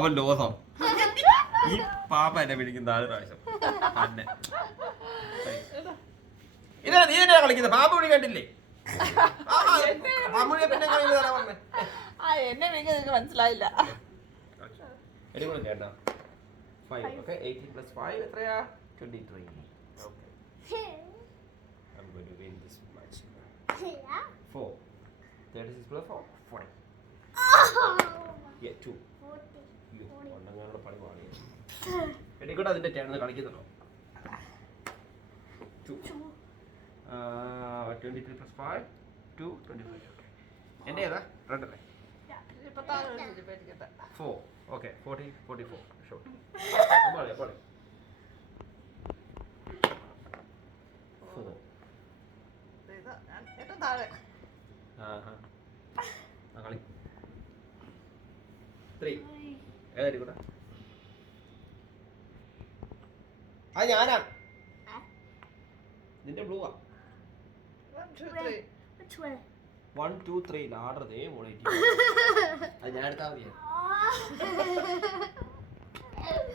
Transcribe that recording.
അവൻ ലോസം ഈ പാപ്പ എന്നെ വിളിക്കും 4 പ്രാവശ്യം തന്നെ ഇതാ നീ എന്നെ കളിക്കുന്നത് പാപ്പ വിളി കണ്ടില്ലേ പിന്നെ എന്നെ നിങ്ങൾക്ക് മനസ്സിലായില്ല. കേട്ടോ 5 ഓക്കെ 18 plus 5 എത്രയാ 23 okay I'm going to win this match 4 36 plus 4 40 yeah 2 ഒന്നങ്ങാനുള്ള പണി പാടിയ എടിക്കൂടെ അതിന്റെ ചേർന്ന് കളിക്കുന്നുണ്ടോ 23 plus 5 2 25 okay എൻ്റെ ഏതാ റെഡ് അല്ലേ 4 okay 40 44 ഷോട്ട് പോലെ 4 കളി 3 ഏതായിരിക്കും കൂടെ ആ ഞാനാ നിന്റെ ബ്ലൂ ആ 1 2 3 ലാഡർ ദേ മോളെ അത് ഞാൻ എടുത്താൽ മതിയാ